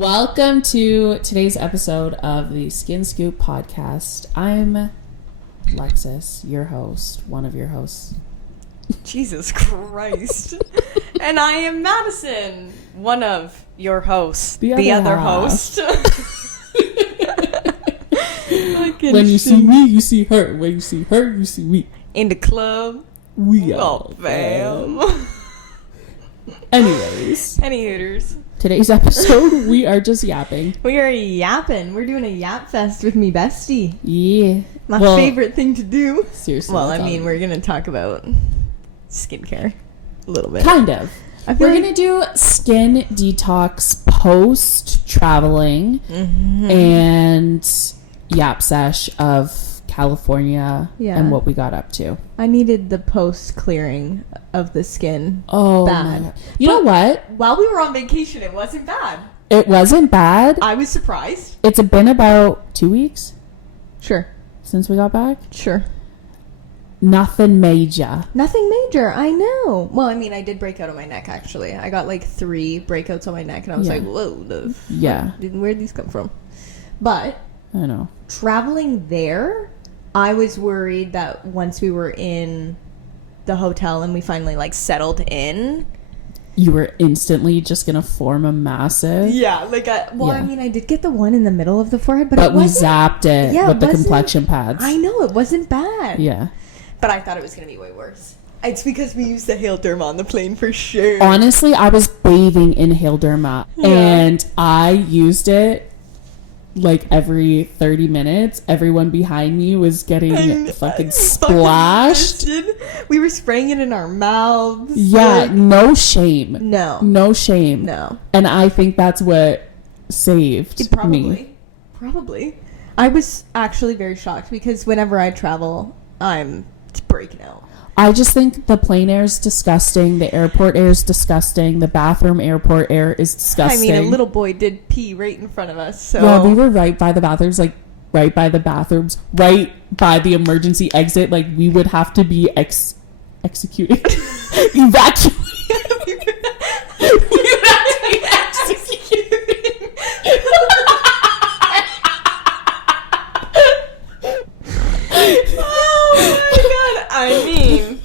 Welcome to today's episode of the Skin Scoop podcast. I'm Lexus, your host, one of your hosts. Jesus Christ. And I am Madison, one of your hosts. The other host. When you see me, you see her. When you see her, you see me. In the club, we all fam. Anyways. Any hooters. Today's episode, we are just yapping. We are yapping. We're doing a yap fest with me bestie. Yeah. My favorite thing to do. Seriously. Well, I mean, we're going to talk about skincare a little bit. Kind of. We're going to do skin detox post traveling and yap sesh of California and what we got up to. I needed the post clearing of the skin. Oh, bad. You know what? While we were on vacation, it wasn't bad. It wasn't bad. I was surprised. It's been about 2 weeks. Sure. Since we got back. Sure. Nothing major. Nothing major. I know. Well, I mean, I did break out on my neck, actually. I got like 3 breakouts on my neck, and I was like, whoa, where'd these come from? But I know. Traveling there, I was worried that once we were in the hotel and we finally like settled in, you were instantly just gonna form a massive. Yeah, like I mean, I did get the one in the middle of the forehead, but we zapped it with the complexion pads. I know, it wasn't bad. Yeah, but I thought it was gonna be way worse. It's because we used the Hailderma on the plane for sure. Honestly, I was bathing in Hailderma and I used it like every 30 minutes. Everyone behind me was getting fucking splashed. We were spraying it in our mouths. Yeah, no shame. No shame. No. And I think that's what saved me. Probably. I was actually very shocked because whenever I travel, I'm breaking out. I just think the plane air is disgusting. The airport air is disgusting. The bathroom airport air is disgusting. I mean, a little boy did pee right in front of us. So yeah, we were right by the bathrooms, right by the emergency exit. Like, we would have to be executing. Evacuating. We would have to be executing. I mean,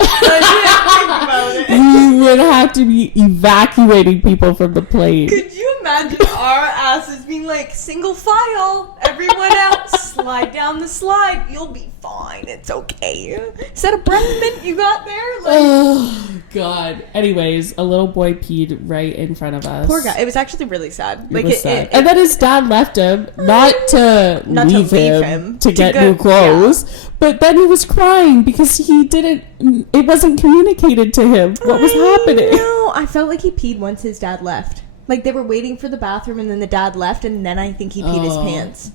I didn't think about it. We would have to be evacuating people from the plane. Could you imagine our asses being like, single file, everyone out, slide down the slide, you'll be fine, it's okay. Is that a breath mint you got there? Oh, God. Anyways, a little boy peed right in front of us. Poor guy. It was actually really sad. It was sad. And then his dad left him, not to leave him to get new clothes, but then he was crying because it wasn't communicated to him what was happening. No, I felt like he peed once his dad left. Like, they were waiting for the bathroom and then the dad left and then I think he peed his pants.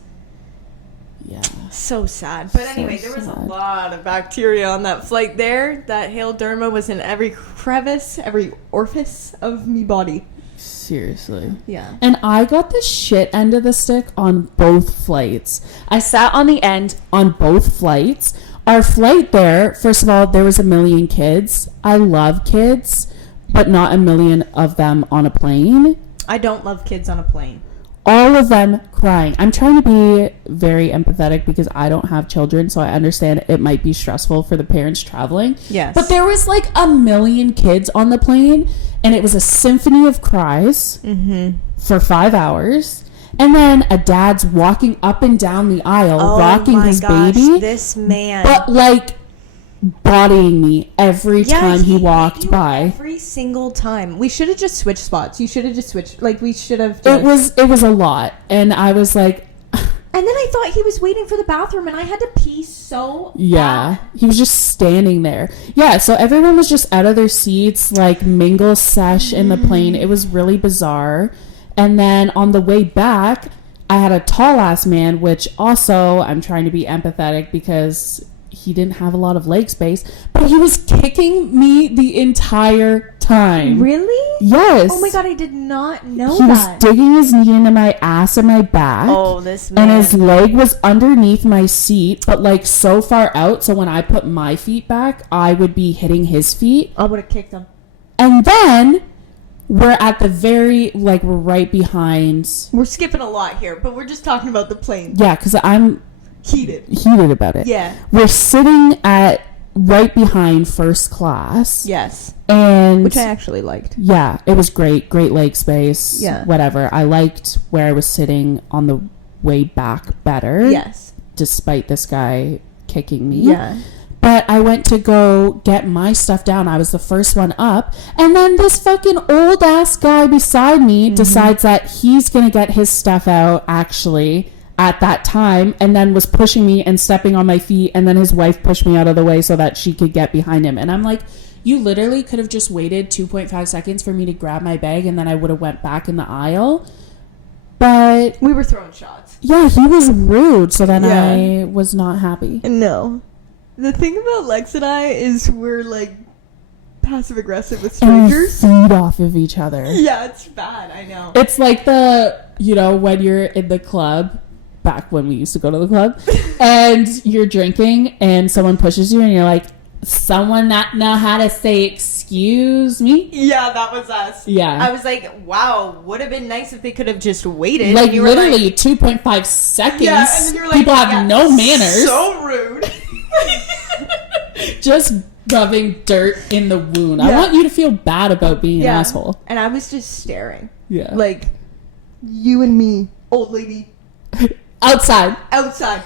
Yeah. So sad. But anyway, there was a lot of bacteria on that flight there. That Hailderma was in every crevice, every orifice of me body. Seriously. Yeah. And I got the shit end of the stick on both flights. I sat on the end on both flights. Our flight there, first of all, there was 1 million kids. I love kids, but not 1 million of them on a plane. I don't love kids on a plane. All of them crying. I'm trying to be very empathetic because I don't have children, so I understand it might be stressful for the parents traveling. Yes. But there was like 1 million kids on the plane, and it was a symphony of cries for 5 hours. And then a dad's walking up and down the aisle, rocking his baby. This man. But like bodying me every time he walked by. Every single time. We should have just switched spots. You should have just switched. Like, we should have just... It was a lot. And I was like... And then I thought he was waiting for the bathroom and I had to pee so bad. He was just standing there. Yeah, so everyone was just out of their seats, like mingle sesh in the plane. It was really bizarre. And then on the way back, I had a tall ass man, which also I'm trying to be empathetic because he didn't have a lot of leg space, but he was kicking me the entire time. Really? Yes. Oh my God, I did not know He was digging his knee into my ass and my back. Oh, this man. And his leg was underneath my seat, but like so far out, so when I put my feet back, I would be hitting his feet. I would have kicked him. And then We're at the very, like, we're right behind. We're skipping a lot here, but we're just talking about the plane. Yeah, because I'm Heated about it. Yeah. We're sitting at right behind first class. Yes. And Which I actually liked. yeah, it was great. Great leg space. Yeah. Whatever. I liked where I was sitting on the way back better. Yes. Despite this guy kicking me. Yeah. But I went to go get my stuff down. I was the first one up. And then this fucking old ass guy beside me decides that he's going to get his stuff out actually at that time, and then was pushing me and stepping on my feet. And then his wife pushed me out of the way so that she could get behind him. And I'm like, you literally could have just waited 2.5 seconds for me to grab my bag, and then I would have went back in the aisle. But We were throwing shots. yeah, he was rude. So then Yeah. I was not happy. No. The thing about Lex and I is we're like passive aggressive with And we strangers. feed off of each other. Yeah, it's bad. I know. It's like when you're in the club, back when we used to go to the club, and you're drinking and someone pushes you and you're like, someone not know how to say excuse me? Yeah, that was us. Yeah. I was like, wow, would have been nice if they could have just waited. Like And you were literally 2.5 seconds. Yeah, and then you were like, people have yeah, no manners. So rude. Just rubbing dirt in the wound. I Yeah. want you to feel bad about being an asshole. And I was just staring. Yeah. Like, you and me, old lady, Outside. outside,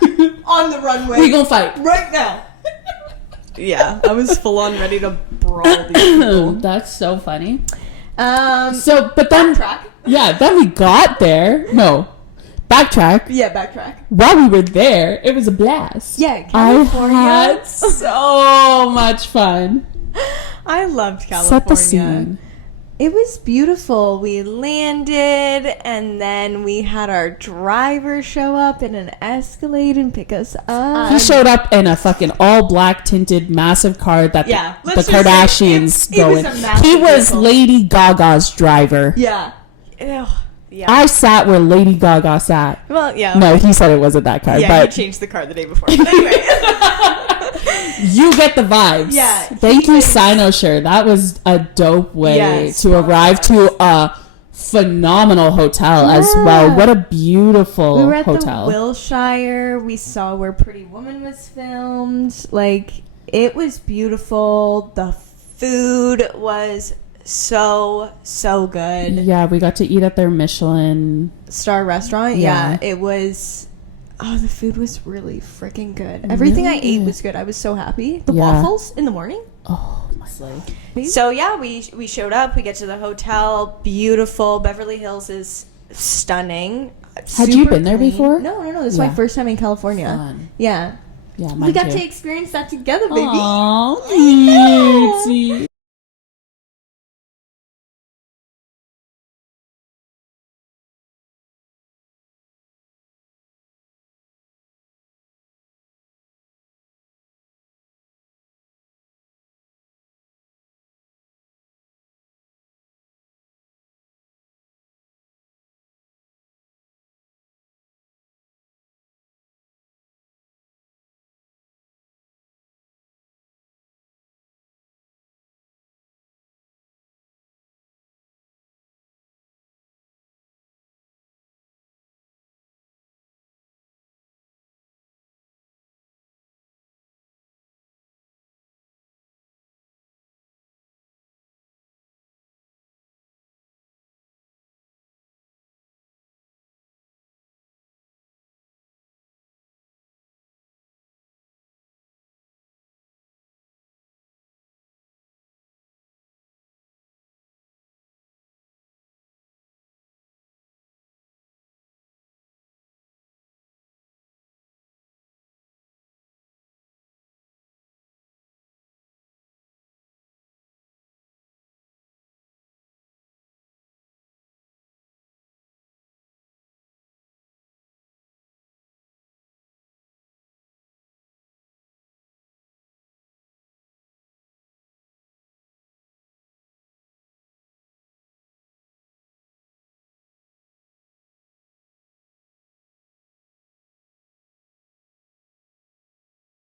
on the runway. We gonna fight. Right now. Yeah, I was full on ready to brawl these people. That's so funny. Um, So, but then, backtrack. yeah, then we got there. No, backtrack. Yeah, backtrack. While we were there, it was a blast. Yeah, California. I had so much fun. I loved California. Set the scene. It was beautiful. We landed, and then we had our driver show up in an Escalade and pick us up. He showed up in a fucking all black tinted massive car that Yeah, the let's just say Kardashians it go was in. a massive He was vehicle. Lady Gaga's driver. Yeah. Ew. Yeah. I sat where Lady Gaga sat. Well, yeah. No, he said it wasn't that car, Yeah, but he changed the car the day before. But anyway. you get the vibes. Yeah, Thank you, Cynosure. That was a dope way Yes, to arrive to a phenomenal hotel as well. What a beautiful We were at hotel. the Wilshire. We saw where Pretty Woman was filmed. Like, it was beautiful. The food was so good. Yeah, we got to eat at their Michelin. Star restaurant. Yeah. Yeah, it was. Oh, the food was really freaking good. Everything I ate was good. I was so happy. The Yeah. waffles in the morning. Oh my. So yeah, we showed up. We get to the hotel. Beautiful. Beverly Hills is stunning. Had you Super been there clean. before? No. This is Yeah. my first time in California. Fun. Yeah. Yeah, We mine got too. to experience that together, baby. Aw, know. cutesy.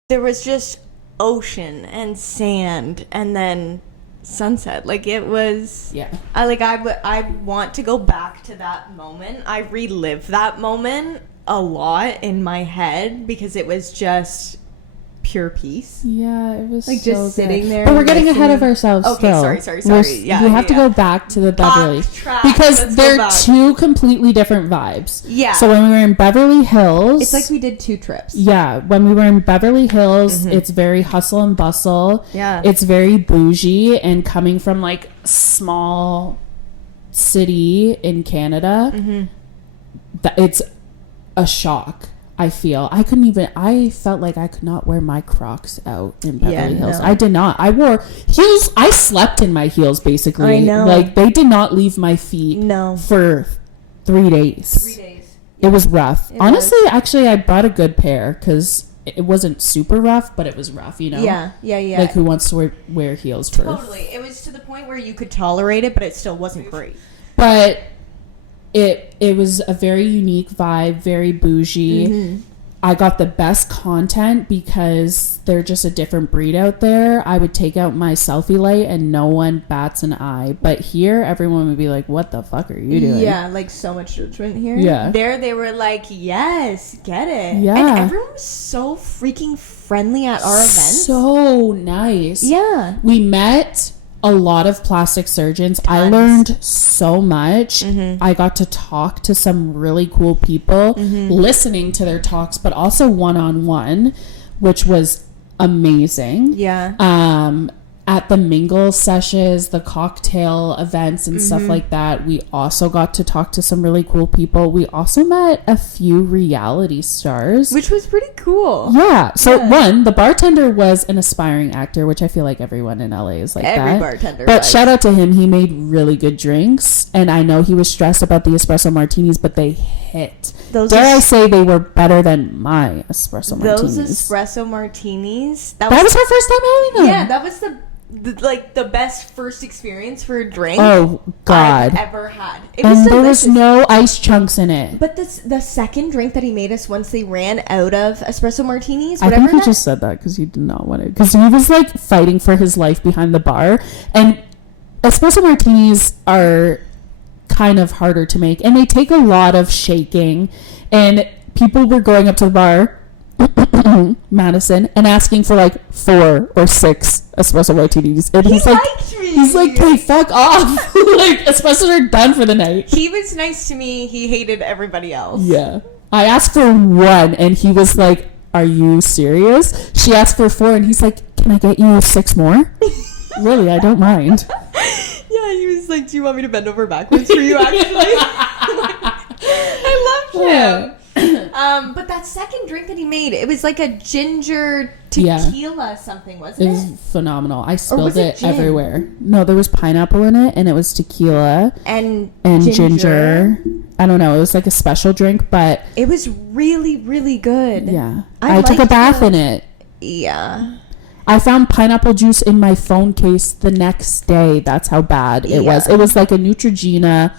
There was just ocean and sand, and then sunset. Like, it was... Yeah. I want to go back to that moment. I relive that moment a lot in my head because it was just pure peace. Yeah, it was like so just sitting good. there. But we're getting ahead of ourselves. Okay, still. sorry. Yeah, we have to go back to the Beverly because they're two completely different vibes. Yeah. So when we were in Beverly Hills, it's like we did 2 trips. Yeah, when we were in Beverly Hills, it's very hustle and bustle. Yeah. It's very bougie, and coming from like small city in Canada, it's a shock. I felt like I could not wear my Crocs out in Beverly Hills. No. I did not. I wore heels. I slept in my heels basically. I know. Like, they did not leave my feet for 3 days. 3 days. It was rough. Honestly, was. actually, I brought a good pair because it wasn't super rough, but it was rough, you know? Yeah. Like, who wants to wear heels for... Totally. It was to the point where you could tolerate it, but it still wasn't great. But... It was a very unique vibe, very bougie. I got the best content because they're just a different breed out there. I would take out my selfie light and no one bats an eye. But here, everyone would be like, what the fuck are you doing? Yeah, like so much judgment here. Yeah. There they were like, yes, get it. Yeah. And everyone was so freaking friendly at our events. So nice. Yeah. We met a lot of plastic surgeons. Tons. I learned so much. I got to talk to some really cool people, listening to their talks, but also one-on-one, which was amazing. Yeah. At the mingle sessions, the cocktail events and stuff like that, we also got to talk to some really cool people. We also met a few reality stars, Which was pretty cool. yeah. So one, the bartender was an aspiring actor, which I feel like everyone in LA is like Every that. bartender But was. shout out to him. He made really good drinks. And I know he was stressed about the espresso martinis, but they hit. Dare I say they were better than my espresso martinis. Those espresso martinis. That was our first time having them. Yeah, that was the best first experience for a drink Oh, God. I've ever had. It And was there was delicious. no ice chunks in it. But the second drink that he made us once they ran out of espresso martinis, I whatever think he just said that because he did not want it. Because he was like fighting for his life behind the bar. And espresso martinis are kind of harder to make. And they take a lot of shaking. And people were going up to the bar, Madison, and asking for like 4 or 6 espresso martinis. And he's like, liked me. he's like, hey, fuck off. Like, espressos are done for the night. He was nice to me. He hated everybody else. Yeah. I asked for 1 and he was like, are you serious? She asked for 4 and he's like, can I get you 6 more? Really, I don't mind. Yeah, he was like, do you want me to bend over backwards for you, actually? I loved him. But that second drink that he made, it was like a ginger tequila something, wasn't It it? was phenomenal. I spilled was it it gin? everywhere. No, there was pineapple in it and it was tequila And ginger. I don't know. It was like a special drink, but It was really, really good. yeah. I I took a liked bath the- in it. Yeah. I found pineapple juice in my phone case the next day. That's how bad it was. Yeah. It was like a Neutrogena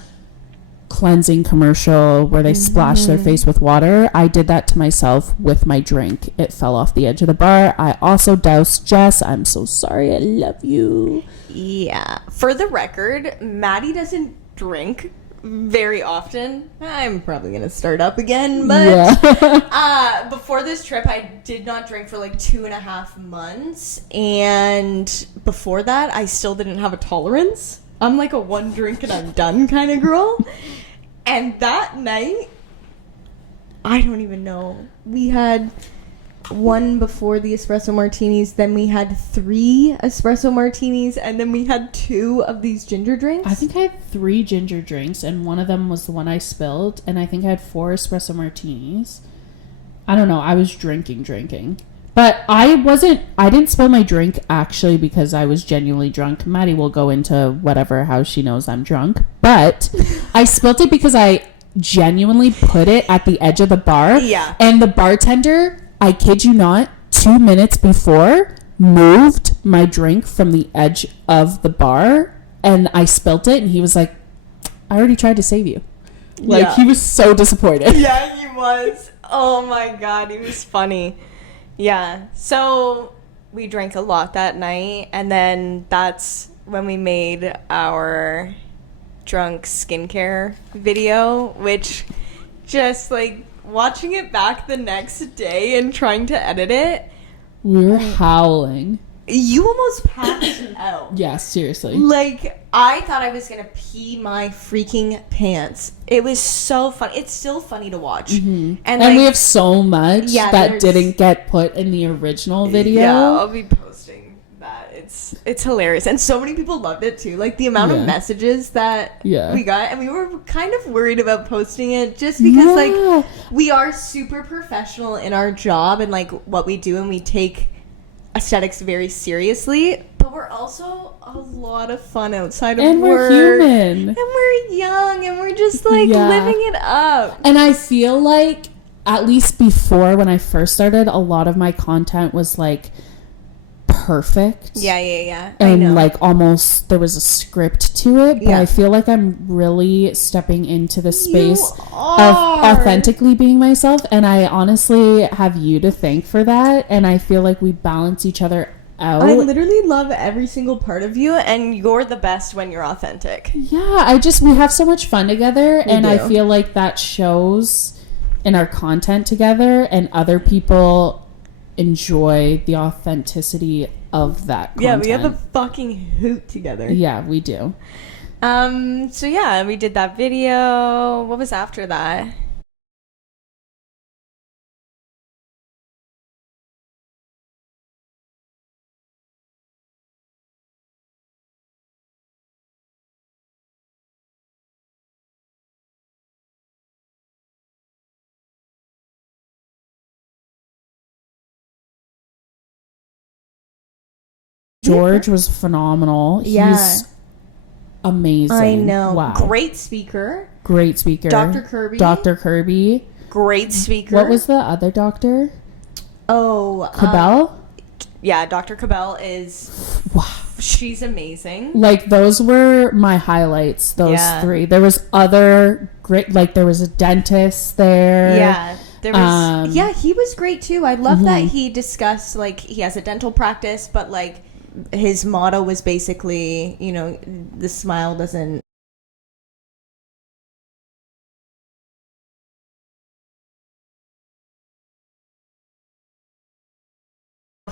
cleansing commercial where they splash their face with water. I did that to myself with my drink. It fell off the edge of the bar. I also doused Jess. I'm so sorry. I love you. Yeah. For the record, Maddie doesn't drink very often. I'm probably going to start up again, but Yeah. before this trip, I did not drink for like 2.5 months. And before that, I still didn't have a tolerance. I'm like a 1 drink and I'm done kind of girl. And that night, I don't even know. We had 1 before the espresso martinis, then we had 3 espresso martinis, and then we had 2 of these ginger drinks. I think I had 3 ginger drinks, and one of them was the one I spilled, and I think I had 4 espresso martinis. I don't know. I was drinking. But I didn't spill my drink, actually, because I was genuinely drunk. Maddie will go into whatever, how she knows I'm drunk. But I spilled it because I genuinely put it at the edge of the bar. Yeah. And the bartender, I kid you not, 2 minutes before, moved my drink from the edge of the bar. And I spilt it, and he was like, I already tried to save you. Like, Yeah. he was so disappointed. Yeah, he was. Oh my god, he was funny. Yeah. So we drank a lot that night, and then that's when we made our drunk skincare video, which just like watching it back the next day and trying to edit it, we were howling. You almost passed out. Yeah, seriously. Like, I thought I was gonna pee my freaking pants. It was so fun. It's still funny to watch. Mm-hmm. And we like, have so much that didn't get put in the original video. Yeah, I'll be posting that. It's hilarious. And so many people loved it too. Like, the amount of messages that we got. And we were kind of worried about posting it just because, like, we are super professional in our job and, like, what we do. And we take aesthetics very seriously, but we're also a lot of fun outside of work. And we're human. And we're young and we're just like living it up. And I feel like, at least before when I first started, a lot of my content was like perfect. Yeah. And I know. Like almost there was a script to it, but I feel like I'm really stepping into the space of authentically being myself, and I honestly have you to thank for that, and I feel like we balance each other out. I literally love every single part of you, and you're the best when you're authentic. Yeah, we have so much fun together, and I feel like that shows in our content together, and other people enjoy the authenticity of that content. Yeah, we have a fucking hoot together. Yeah, we do. So yeah, we did that video. What was after that? George was phenomenal. He's amazing. I know. Wow. Great speaker. Dr. Kirby. Great speaker. What was the other doctor? Oh. Cabell? Yeah, Dr. Cabell is... Wow. She's amazing. Like, those were my highlights, those three. There was other great... Like, there was a dentist there. Yeah. There was... he was great, too. I love that he discussed, like, he has a dental practice, but, like, his motto was basically, you know, the smile doesn't...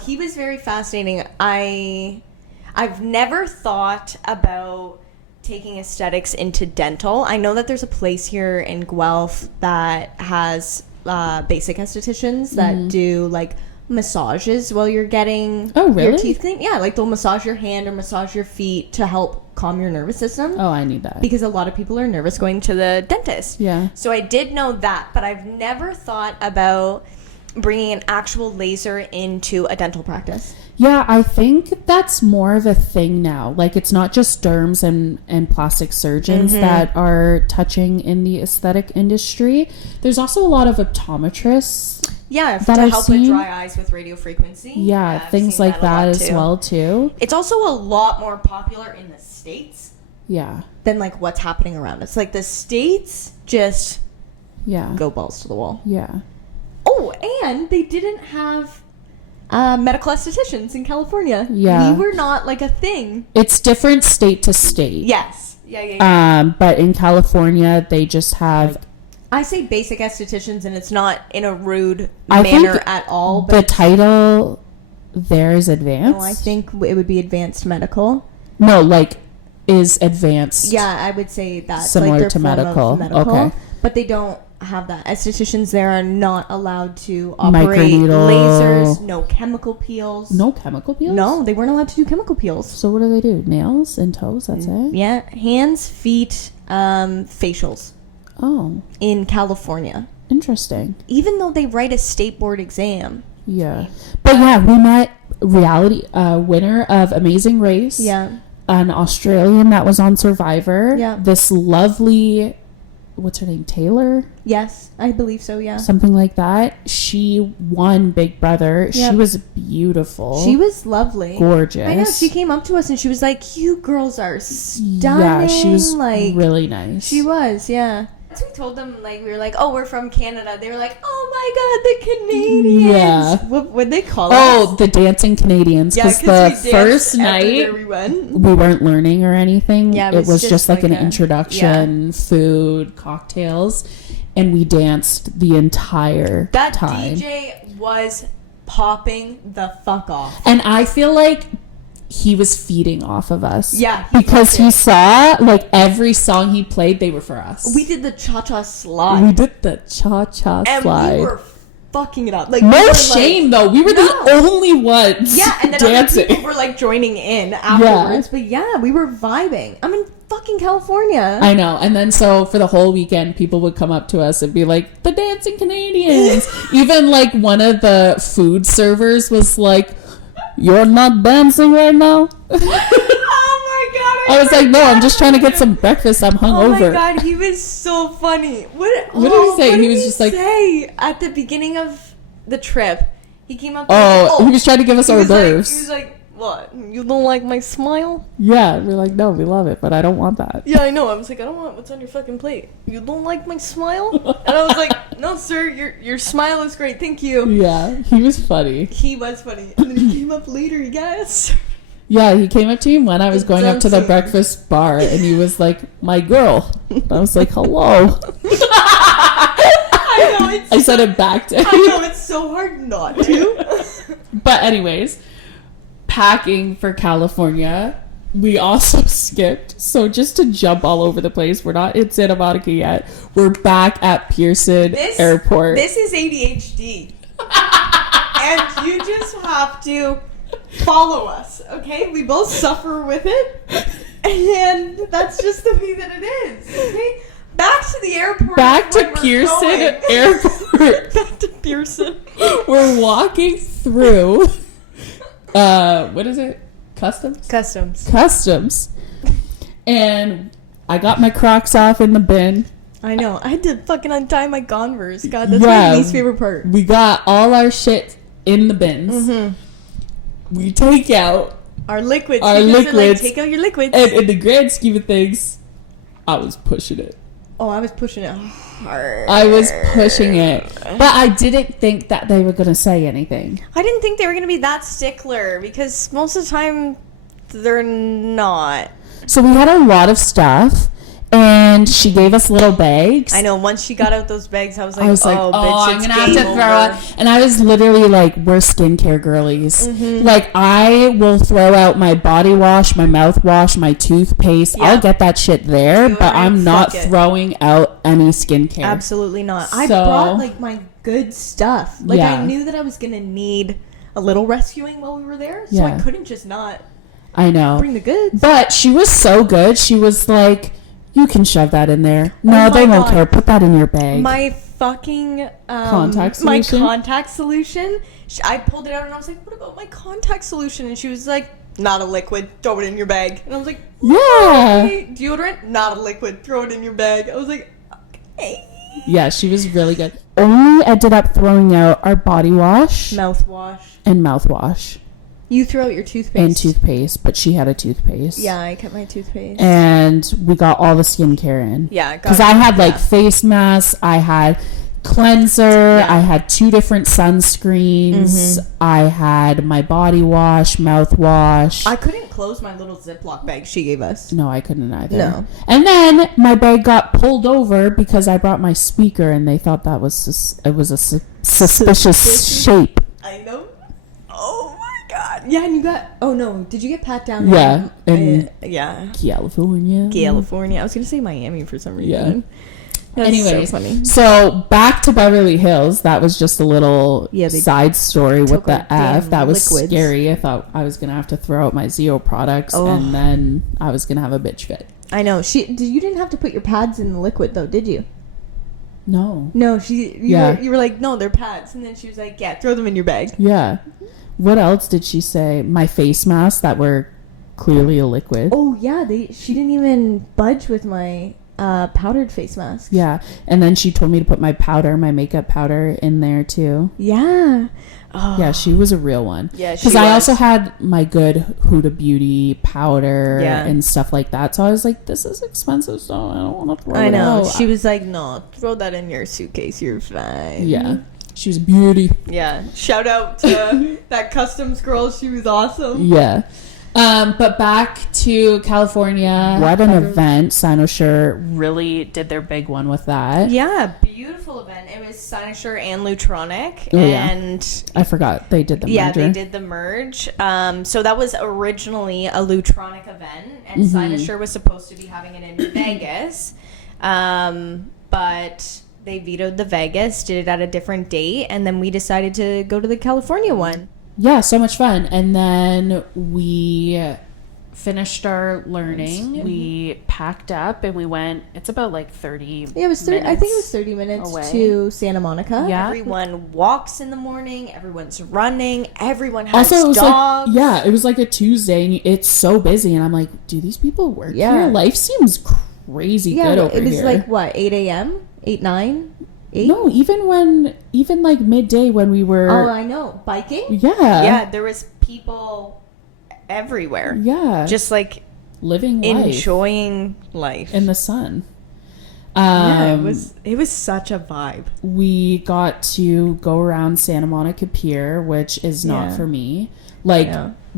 He was very fascinating. I've never thought about taking aesthetics into dental. I know that there's a place here in Guelph that has basic estheticians that do, like, massages while you're getting your teeth cleaned. Yeah, like they'll massage your hand or massage your feet to help calm your nervous system. Oh, I need that. Because a lot of people are nervous going to the dentist. Yeah. So I did know that, but I've never thought about bringing an actual laser into a dental practice. Yeah, I think that's more of a thing now. Like, it's not just derms and plastic surgeons that are touching in the aesthetic industry. There's also a lot of optometrists. Yeah, to help with dry eyes with radio frequency. Yeah, things like that as well, too. It's also a lot more popular in the States. Yeah. Than, like, what's happening around us. Like, the States just go balls to the wall. Yeah. Oh, and they didn't have medical estheticians in California. Yeah. We were not, like, a thing. It's different state to state. Yes. Yeah. But in California, they just have... I say basic estheticians, and it's not in a rude manner at all. But the title there is advanced? No, I think it would be advanced medical. No, like, is advanced. Yeah, I would say that's similar like to medical. Okay. But they don't have that. Estheticians there are not allowed to operate lasers, no chemical peels. No chemical peels? No, they weren't allowed to do chemical peels. So what do they do? Nails and toes, that's it? Yeah, hands, feet, facials. Oh. In California. Interesting. Even though they write a state board exam. Yeah. But yeah, we met winner of Amazing Race. Yeah. An Australian that was on Survivor. Yeah. This lovely, what's her name? Taylor? Yes, I believe so, yeah. Something like that. She won Big Brother. Yep. She was beautiful. She was lovely. Gorgeous. I know, she came up to us and she was like, you girls are stunning. Yeah, she was like, really nice. She was, yeah. We told them, like, we were like, oh, we're from Canada. They were like, oh my god, the Canadians. Yeah. What'd they call Oh, us? the dancing Canadians. Yeah, Because because the first night we went. we weren't learning or anything. Yeah, it was just like an a- introduction, food, cocktails, and we danced the entire That time. DJ was popping the fuck off. And I feel like he was feeding off of us. Yeah, because he saw like every song he played, they were for us. We did the cha-cha slide. We did the cha-cha and slide. we were fucking it up. Like, No we were shame, like, though. We were the only ones Yeah, and then dancing. other people were like joining in afterwards. But yeah, we were vibing. I'm in fucking California. I know. And then so for the whole weekend, people would come up to us and be like, the dancing Canadians. Even like one of the food servers was like, you're not dancing right now? Oh my god. I was like, no, I'm just trying to get some breakfast. I'm hungover. Oh my god, he was so funny. What did he say? He was just like, say at the beginning of the trip? He came up. Oh, he was trying to give us hors d'oeuvres. He was like, "What? You don't like my smile?" Yeah, we're like, no, we love it, but I don't want that. Yeah, I know. I was like, I don't want what's on your fucking plate. You don't like my smile? And I was like, no, sir, your smile is great. Thank you. Yeah, he was funny. He was funny. And then he came up later, you guys. Yeah, he came up to me when I was going up to the dancing. breakfast bar, and he was like, my girl. And I was like, hello. I know, it's I said it back to him. I know, it's so hard not to. But anyways, packing for California, we also skipped. So just to jump all over the place, we're not in Santa Monica yet. We're back at Pearson Airport. This is ADHD. And you just have to follow us, okay? We both suffer with it. And that's just the way that it is, okay? Back to the airport. Back to when we're Pearson going. Airport. Back to Pearson. We're walking through, what is it? Customs. And I got my Crocs off in the bin. I know. I had to fucking untie my Converse. God, that's my least favorite part. We got all our shit in the bins. Mm-hmm. We take out Our liquids. Our You guys are liquids. Like, take out your liquids. and in the grand scheme of things, I was pushing it. Oh, I was pushing it hard. I was pushing it. But I didn't think that they were going to say anything. I didn't think they were going to be that stickler because most of the time they're not. So we had a lot of stuff, and she gave us little bags. I know. Once she got out those bags, I was like, oh, bitch, I'm it's going to have to game throw over. it. And I was literally like, we're skincare girlies. Mm-hmm. Like, I will throw out my body wash, my mouthwash, my toothpaste. Yeah. I'll get that shit there, Do it but right, I'm not fuck it. throwing out any skincare. Absolutely not. I So- brought like my good stuff. Like Yeah. I knew that I was going to need a little rescuing while we were there, so Yeah. I couldn't just not I know. bring the goods. But she was so good. She was like, you can shove that in there. No, Oh they my won't God. care. Put that in your bag. My fucking Contact my solution? contact solution. I pulled it out and I was like, "What about my contact solution?" And she was like, "Not a liquid. Throw it in your bag." And I was like, yeah. "Okay, deodorant, not a liquid. Throw it in your bag." I was like, "Okay." Yeah, she was really good. Only ended up throwing out our body wash Mouthwash. and mouthwash You throw out your toothpaste. and toothpaste, but she had a toothpaste. Yeah, I kept my toothpaste. And we got all the skincare in. Yeah, Because I had like face masks, I had cleanser, I had 2 different sunscreens, I had my body wash, mouthwash. I couldn't close my little Ziploc bag she gave us. No, I couldn't either. No. And then my bag got pulled over because I brought my speaker, and they thought that was it was a suspicious shape. I know. Oh my god. Yeah, and you got. Oh no, did you get pat down? Yeah, in yeah. California. California. I was gonna say Miami for some reason. Yeah. That's Anyways, so funny. so back to Beverly Hills. That was just a little Yeah, they side story with took the our damn F. That was liquids. scary. I thought I was gonna have to throw out my Zeo products, Oh. and then I was gonna have a bitch fit. I know. You didn't have to put your pads in the liquid though, did you? No. No, Yeah. you were like, no, they're pads, and then she was like, yeah, throw them in your bag. Yeah. What else did she say? My face masks that were clearly a liquid. Oh yeah, she didn't even budge with my powdered face mask. Yeah, and then she told me to put my makeup powder in there too. Yeah. Oh. Yeah, she was a real one. Yeah, she because I was. also had my good Huda Beauty powder Yeah. and stuff like that. So I was like, this is expensive, so I don't want to throw I it know. out. She was like, no, throw that in your suitcase. You're fine. Yeah. She was a beauty. Yeah. Shout out to that customs girl. She was awesome. Yeah. But back to California. What an event. Cynosure really did their big one with that. Yeah, beautiful event. It was Cynosure and Lutronic. Oh, and I forgot they did the merger. Yeah, they did the merge. So that was originally a Lutronic event, and Cynosure was supposed to be having it in Vegas. But they vetoed the Vegas, did it at a different date, and then we decided to go to the California one. Yeah, so much fun. And then we finished our learning. We packed up and we went. It's about like 30 Yeah, it was 30, I think it was 30 minutes away. to Santa Monica. Yeah. Everyone walks in the morning. Everyone's running. Everyone has Also, it was dogs. like, yeah, it was like a Tuesday and it's so busy. And I'm like, do these people work here? Life seems crazy good over here. It was like, what, 8 a.m.? 8, 9? 8? No, even like midday when we were... Oh, I know. Biking? Yeah. Yeah, there was people everywhere. Yeah. Just like living life. Enjoying life. In the sun. Yeah, it was such a vibe. We got to go around Santa Monica Pier, which is not for me. Like,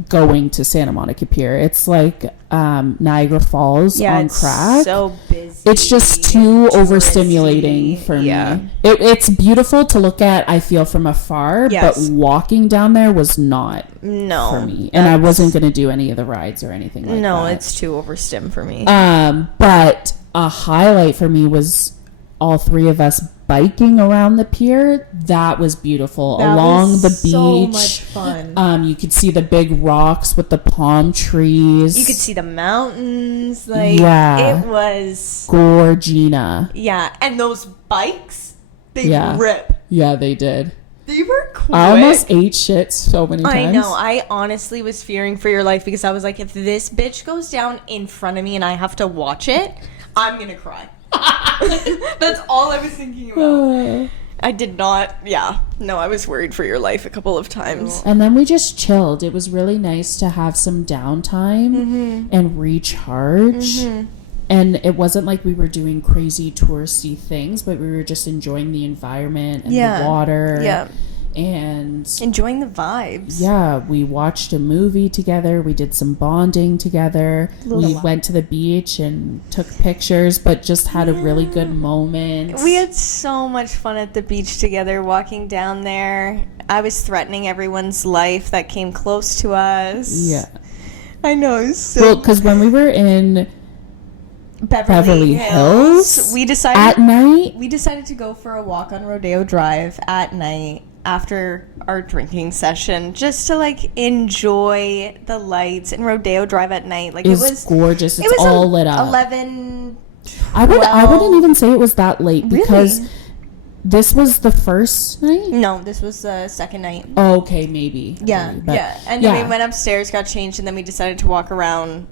going to Santa Monica Pier. It's like Niagara Falls on crack. It's so busy. It's just too overstimulating for me. It's beautiful to look at, I feel, from afar, but walking down there was not for me. And I wasn't going to do any of the rides or anything like that. No, it's too overstim for me. But a highlight for me was all three of us biking around the pier. That was beautiful. Along the beach. So much fun. You could see the big rocks with the palm trees. You could see the mountains. Like, it was gorgina. Yeah, and those bikes, they rip. Yeah, they did. They were quick. I almost ate shit so many times. I know. I honestly was fearing for your life because I was like, if this bitch goes down in front of me and I have to watch it, I'm gonna cry. That's all I was thinking about. I did not. Yeah. No, I was worried for your life a couple of times. And then we just chilled. It was really nice to have some downtime and recharge. And it wasn't like we were doing crazy touristy things, but we were just enjoying the environment and the water. Yeah. And enjoying the vibes. Yeah, we watched a movie together. We did some bonding together. We went to the beach and took pictures, but just had a really good moment. We had so much fun at the beach together, walking down there. I was threatening everyone's life that came close to us. Yeah. I know. It was so well, because when we were in Beverly Hills we decided at night. We decided to go for a walk on Rodeo Drive at night after our drinking session, just to like enjoy the lights and Rodeo Drive at night. Like it was gorgeous. It's all lit up. 11. I wouldn't even say it was that late because this was the first night. No, this was the second night. Oh, okay, maybe. Yeah. And then we went upstairs, got changed, and then we decided to walk around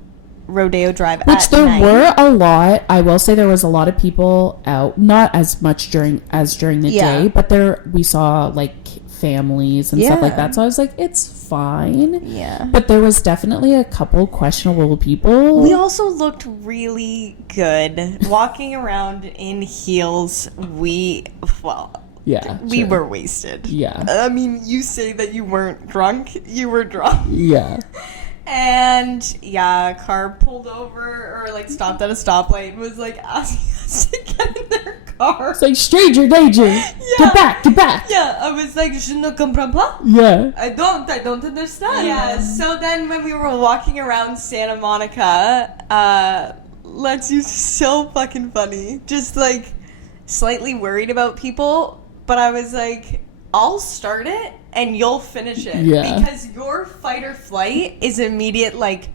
Rodeo Drive at night. Which there were a lot. I will say there was a lot of people out. Not as much during the day, but we saw like families and stuff like that. So I was like, it's fine. Yeah. But there was definitely a couple questionable people. We also looked really good walking around in heels. We were wasted. Yeah. I mean, you say that you weren't drunk. You were drunk. Yeah. And a car pulled over or like stopped at a stoplight and was like asking us to get in their car. It's like stranger danger. Get back. Yeah, I was like, je ne comprends pas. Yeah. I don't understand. Yeah. So then when we were walking around Santa Monica, Lexi's so fucking funny. Just like slightly worried about people, but I was like, I'll start it and you'll finish it. Yeah. Because your fight or flight is immediate, like,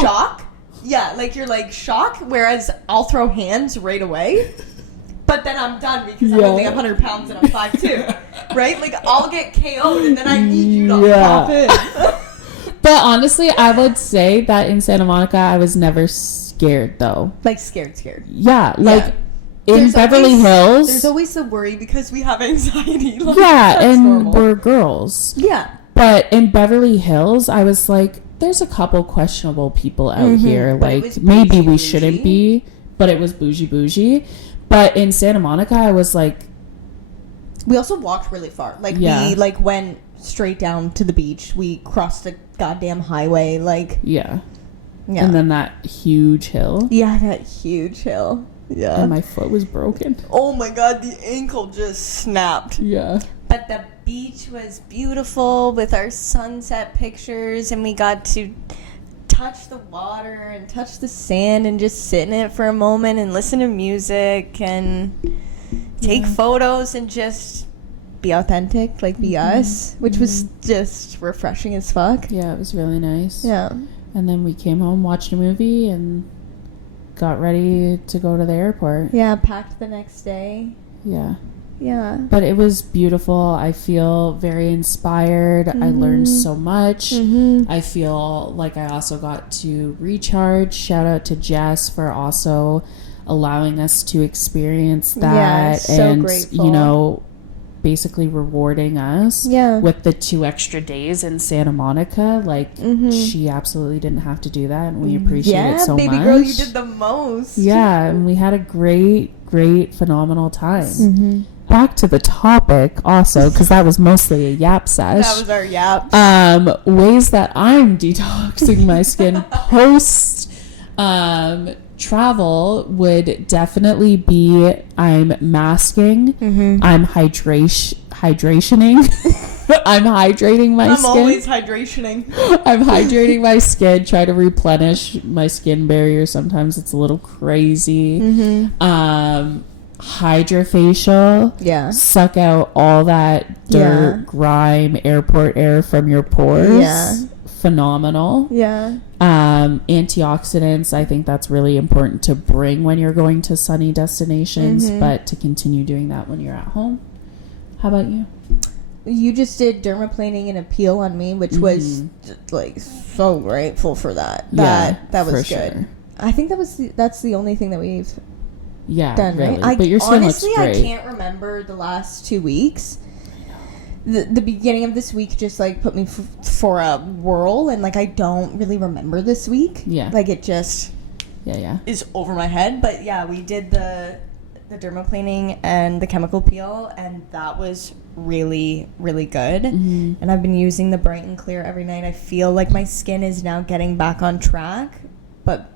shock. Yeah, like, you're, like, shock, whereas I'll throw hands right away. But then I'm done because I'm only 100 pounds and I'm 5'2". Right? Like, I'll get KO'd and then I need you to pop in. But honestly, I would say that in Santa Monica, I was never scared, though. Like, scared. Yeah, like... In Beverly Hills, there's always the worry because we have anxiety. Like, and normal. We're girls. Yeah. But in Beverly Hills, I was like, there's a couple questionable people out here. But like, maybe we shouldn't be, but it was bougie. But in Santa Monica, I was like, We also walked really far. Like, Yeah. we, like, went straight down to the beach. We crossed the goddamn highway, like... Yeah. Yeah. And then that huge hill. Yeah, that huge hill. Yeah. And my foot was broken. Oh my god, the ankle just snapped. Yeah. But the beach was beautiful with our sunset pictures, and we got to touch the water and touch the sand and just sit in it for a moment and listen to music and take photos and just be authentic, like be us, which was just refreshing as fuck. Yeah, it was really nice. Yeah. And then we came home, watched a movie, and got ready to go to the airport. Yeah, packed the next day. Yeah. Yeah. But it was beautiful. I feel very inspired. I learned so much. I feel like I also got to recharge. Shout out to Jess for also allowing us to experience that. Yeah, so and, grateful. you know, basically rewarding us Yeah. with the 2 extra days in Santa Monica. Like, she absolutely didn't have to do that, and we appreciate it so much. Yeah, baby girl, you did the most. Yeah, and we had a great, phenomenal time. Back to the topic also, because that was mostly a yap sesh. That was our yap. Ways that I'm detoxing my skin post travel would definitely be I'm masking, I'm hydrationing. I'm hydrating my skin. I'm always hydrationing. I'm hydrating my skin, try to replenish my skin barrier. Sometimes it's a little crazy. Hydrofacial. Yeah. Suck out all that dirt, grime, airport air from your pores. Yeah. Phenomenal. Yeah. Antioxidants, I think that's really important to bring when you're going to sunny destinations, but to continue doing that when you're at home. How about you? You just did dermaplaning and a peel on me, which was like so grateful for that. That was good. Sure. I think that's the only thing that we've done, really. right? But your skin honestly, looks great. I can't remember the last 2 weeks. The beginning of this week just like put me for a whirl, and like I don't really remember this week. Yeah. Like it just is over my head. But yeah, we did the dermaplaning and the chemical peel, and that was really, really good. And I've been using the Bright and Clear every night. I feel like my skin is now getting back on track, but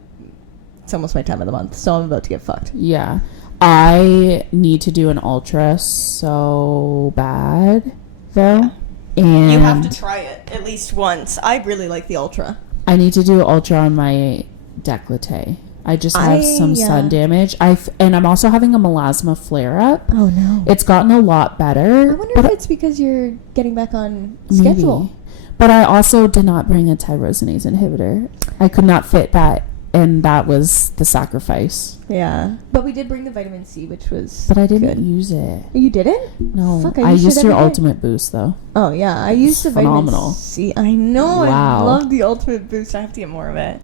it's almost my time of the month, so I'm about to get fucked. Yeah. I need to do an ultra so bad, though. And You have to try it at least once. I really like the Ultra. I need to do ultra on my décolleté. I just have some sun damage. And I'm also having a melasma flare-up. Oh, no. It's gotten a lot better. I wonder if it's because you're getting back on schedule. Maybe. But I also did not bring a tyrosinase inhibitor. I could not fit that, and that was the sacrifice. Yeah. But we did bring the vitamin C, which was But I didn't good. use it. You didn't? No. Fuck, I used it your every day. ultimate boost, though. Oh, yeah. I used the phenomenal. vitamin C. I know. Wow. I love the ultimate boost. I have to get more of it.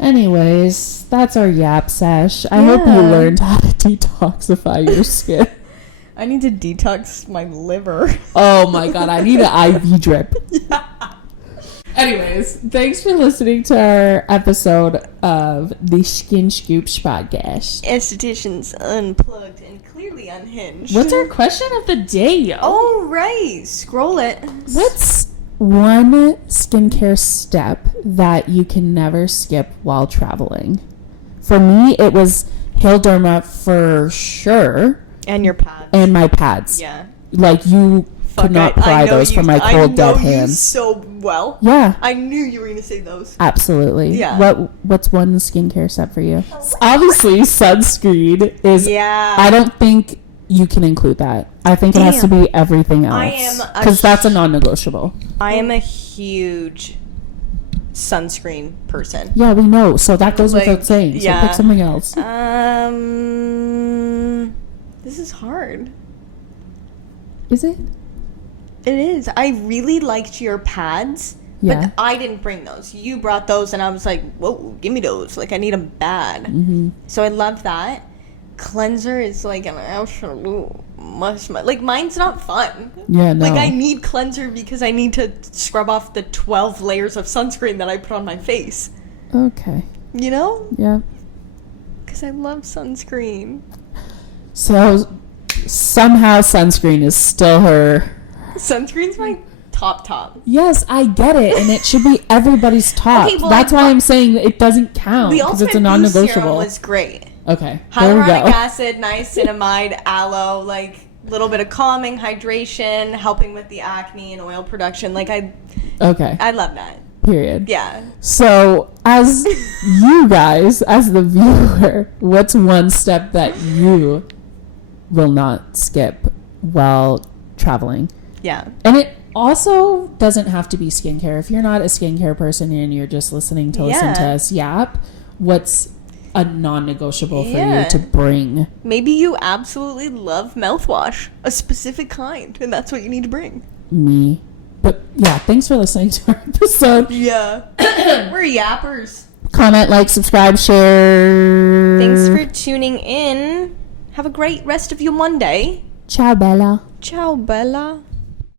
Anyways, that's our yap sesh. I hope you Yeah. learned how to detoxify your skin. I need to detox my liver. Oh my god, I need an IV drip. Anyways, thanks for listening to our episode of the Skin Scoops podcast. Aestheticians Unplugged and Clearly Unhinged. What's our question of the day, yo? Oh, right. Scroll it. What's one skincare step that you can never skip while traveling? For me, it was Hail Derma for sure. And your pads. And my pads. Yeah. Like, you could not pry those from my cold, dead I know you hands. so well. Yeah. I knew you were going to say those. Absolutely. Yeah. What's one skincare step for you? Obviously, sunscreen is... Yeah. I don't think you can include that. I think it has to be everything else. I am a because that's a non-negotiable. I am a huge sunscreen person. Yeah, we know. So that goes Like, without saying. So yeah. pick something else. This is hard. Is it? It is. I really liked your pads, Yeah. but I didn't bring those. You brought those, and I was like, whoa, give me those. Like, I need them bad. Mm-hmm. So I love that. Cleanser is like an absolute much. Like, mine's not fun. Yeah, no. Like, I need cleanser because I need to scrub off the 12 layers of sunscreen that I put on my face. Okay. You know? Yeah. Because I love sunscreen. So, somehow sunscreen is still her... Sunscreen's my top. Yes, I get it, and it should be everybody's top. Okay, well, That's why I'm saying it doesn't count, The because Ultimate it's a Boost non-negotiable. Serum was great. Okay, there we Hyaluronic go. acid, niacinamide, aloe, like, little bit of calming, hydration, helping with the acne and oil production. Like, Okay, I love that. period. Yeah. So, as you guys, as the viewer, what's one step that you will not skip while traveling? Yeah. And it also doesn't have to be skincare. If you're not a skincare person and you're just listening to listen to us yap, what's a non-negotiable for you to bring? Maybe you absolutely love mouthwash, a specific kind, and that's what you need to bring. Me. But yeah, thanks for listening to our episode. Yeah. We're yappers. Comment, like, subscribe, share. Thanks for tuning in. Have a great rest of your Monday. Ciao, Bella. Ciao, Bella.